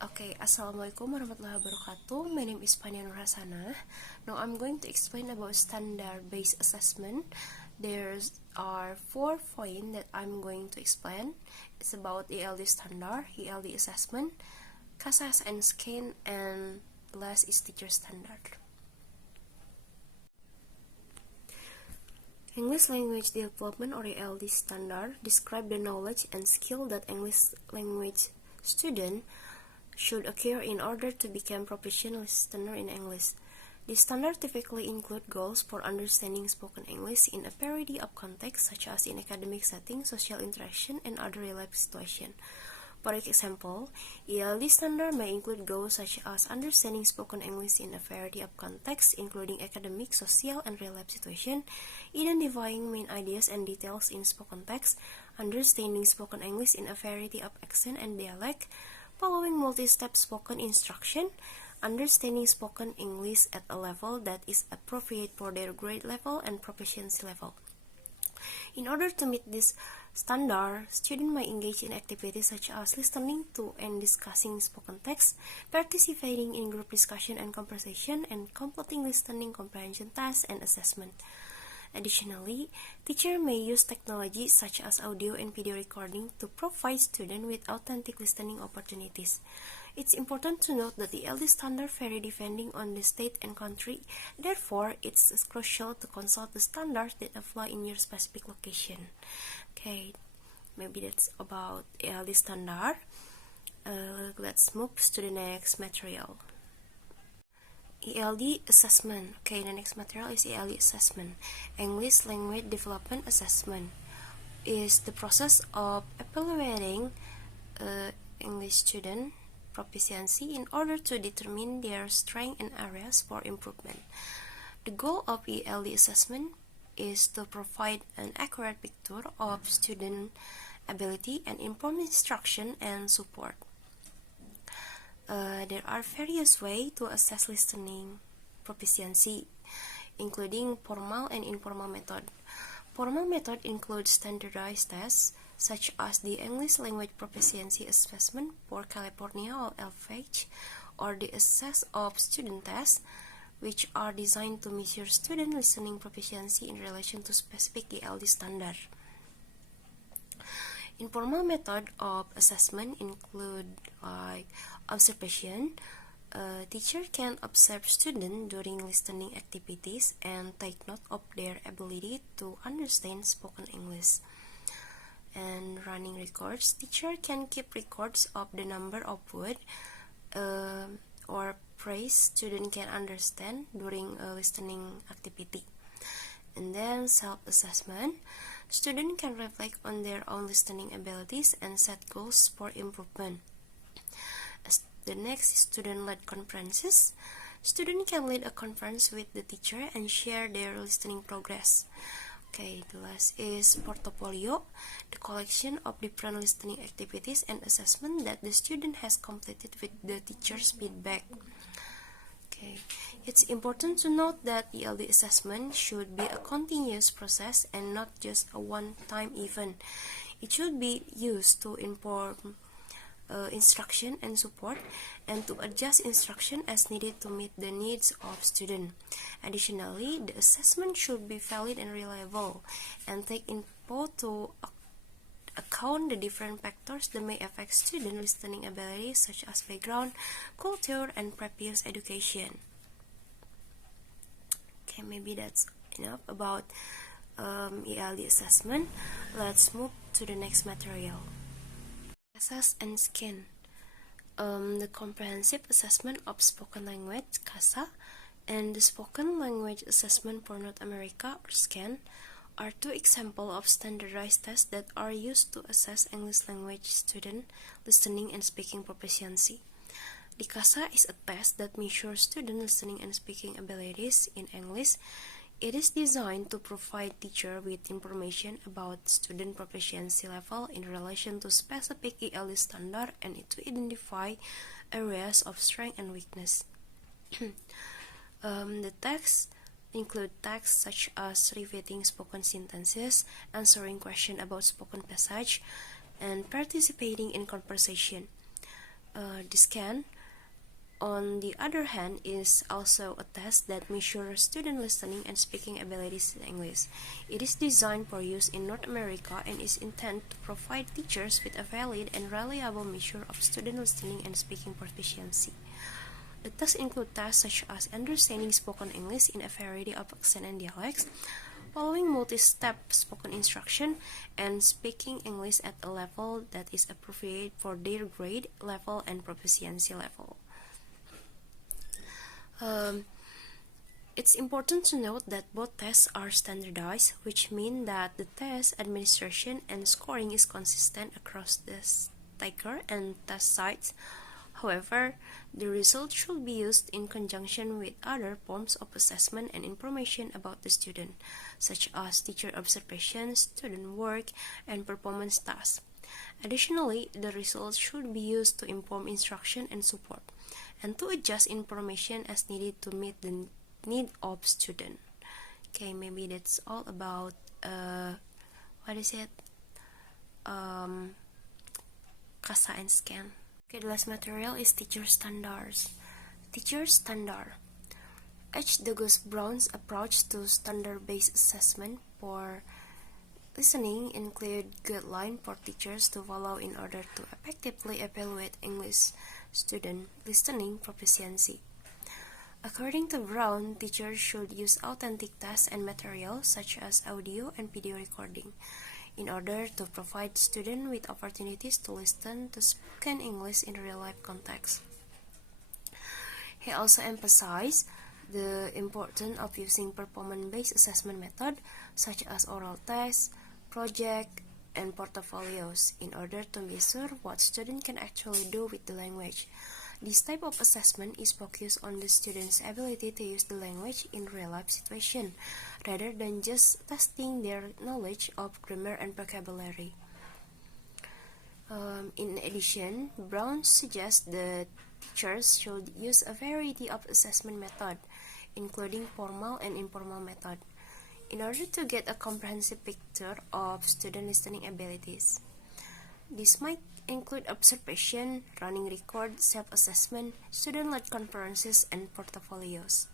Okay, Assalamualaikum warahmatullahi wabarakatuh. My name is Fania Nurhasana. Now I'm going to explain about standard-based assessment. There are 4 points that I'm going to explain. It's about ELD standard, ELD assessment, CASAS and SCAN, and last is teacher standard. English language development or ELD standard describe the knowledge and skill that English language student should acquire in order to become proficient listener in English. These standards typically include goals for understanding spoken English in a variety of contexts, such as in academic settings, social interaction, and other real-life situations. For example, ELD standard may include goals such as understanding spoken English in a variety of contexts, including academic, social, and real-life situations, identifying main ideas and details in spoken text, understanding spoken English in a variety of accent and dialect, following multi-step spoken instruction, understanding spoken English at a level that is appropriate for their grade level and proficiency level. In order to meet this standard, students may engage in activities such as listening to and discussing spoken text, participating in group discussion and conversation, and completing listening comprehension tasks and assessment. Additionally, teachers may use technology such as audio and video recording to provide students with authentic listening opportunities. It's important to note that the ELD standards vary depending on the state and country. Therefore, it's crucial to consult the standards that apply in your specific location. Okay, maybe that's about ELD standard. Let's move to the next material. ELD assessment. Okay, the next material is ELD assessment. English language development assessment is the process of evaluating English student proficiency in order to determine their strengths and areas for improvement. The goal of ELD assessment is to provide an accurate picture of student ability and inform instruction and support. There are various ways to assess listening proficiency, including formal and informal method. Formal method includes standardized tests, such as the English Language Proficiency Assessment for California or LFH, or the Assess of Student Tests, which are designed to measure student listening proficiency in relation to specific ELD standard. Informal method of assessment include observation. Teacher can observe students during listening activities and take note of their ability to understand spoken English. And running records. Teacher can keep records of the number of words or phrase student can understand during a listening activity. And then self-assessment. Students can reflect on their own listening abilities and set goals for improvement. The next is student-led conferences. Students can lead a conference with the teacher and share their listening progress. Okay, the last is portfolio, the collection of different listening activities and assessment that the student has completed with the teacher's feedback. Okay, it's important to note that ELD assessment should be a continuous process and not just a one-time event. It should be used to inform instruction and support, and to adjust instruction as needed to meet the needs of students. Additionally, the assessment should be valid and reliable, and take into account the different factors that may affect student listening abilities, such as background, culture, and previous education. Okay, maybe that's enough about ELD assessment. Let's move to the next material. CASAS and SCAN. The Comprehensive Assessment of Spoken Language, CASA, and the Spoken Language Assessment for North America, or SCAN, are two examples of standardized tests that are used to assess English language student listening and speaking proficiency. The CASA is a test that measures student listening and speaking abilities in English. It is designed to provide teachers with information about student proficiency level in relation to specific ELD standard and to identify areas of strength and weakness. The tests include tasks such as repeating spoken sentences, answering questions about spoken passage, and participating in conversation. The scan, on the other hand, is also a test that measures student listening and speaking abilities in English. It is designed for use in North America and is intended to provide teachers with a valid and reliable measure of student listening and speaking proficiency. The tests include tests such as understanding spoken English in a variety of accents and dialects, following multi-step spoken instruction, and speaking English at a level that is appropriate for their grade level and proficiency level. It's important to note that both tests are standardized, which means that the test administration and scoring is consistent across the taker and test sites. However, the results should be used in conjunction with other forms of assessment and information about the student, such as teacher observations, student work, and performance tasks. Additionally, the results should be used to inform instruction and support, and to adjust information as needed to meet the need of student. Okay, maybe that's all about CASA and SCAN. Okay, the last material is teacher standards. Teacher standard. H. Douglas Brown's approach to standard-based assessment for listening include guidelines for teachers to follow in order to effectively evaluate English student listening proficiency. According to Brown, teachers should use authentic tests and materials such as audio and video recording in order to provide students with opportunities to listen to spoken English in real-life context. He also emphasized the importance of using performance-based assessment methods such as oral tests, projects, and portfolios in order to measure what students can actually do with the language. This type of assessment is focused on the student's ability to use the language in real-life situations, rather than just testing their knowledge of grammar and vocabulary. In addition, Brown suggests that teachers should use a variety of assessment methods, including formal and informal methods, in order to get a comprehensive picture of student listening abilities. This might include observation, running record, self-assessment, student-led conferences, and portfolios.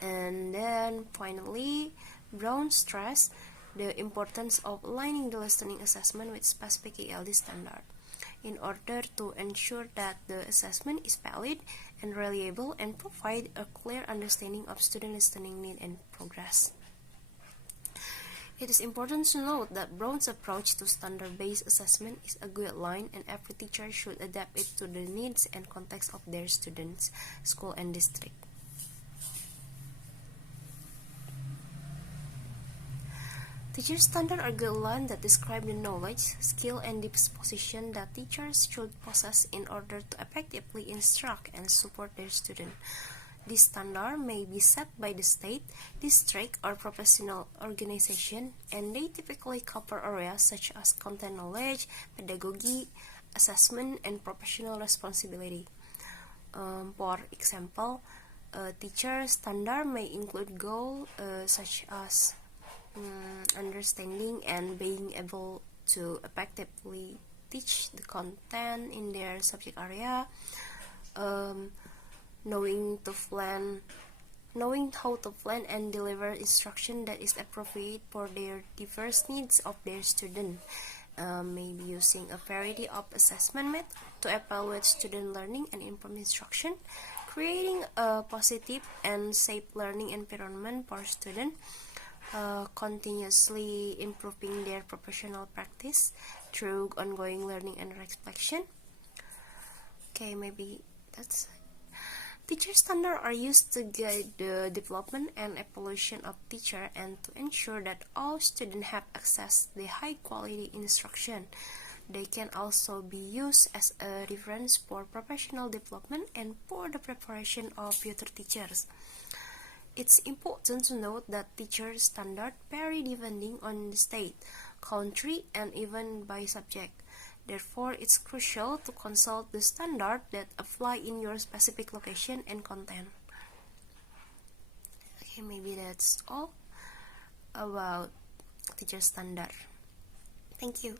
And then finally, Brown stressed the importance of aligning the listening assessment with specific ELD standard in order to ensure that the assessment is valid and reliable and provide a clear understanding of student listening need and progress. It is important to note that Brown's approach to standard-based assessment is a guideline, and every teacher should adapt it to the needs and context of their students, school, and district. Teacher standards are guidelines that describe the knowledge, skill, and disposition that teachers should possess in order to effectively instruct and support their students. This standard may be set by the state, district, or professional organization, and they typically cover areas such as content knowledge, pedagogy, assessment, and professional responsibility. For example, a teacher standard may include goals such as understanding and being able to effectively teach the content in their subject area, knowing how to plan and deliver instruction that is appropriate for their diverse needs of their student. Maybe using a variety of assessment methods to evaluate student learning and inform instruction, creating a positive and safe learning environment for students, continuously improving their professional practice through ongoing learning and reflection. Okay, maybe that's it. Teacher standards are used to guide the development and evolution of teacher and to ensure that all students have access to high-quality instruction. They can also be used as a reference for professional development and for the preparation of future teachers. It's important to note that teacher standards vary depending on the state, country, and even by subject. Therefore, it's crucial to consult the standard that apply in your specific location and content. Okay, maybe that's all about teacher standard. Thank you.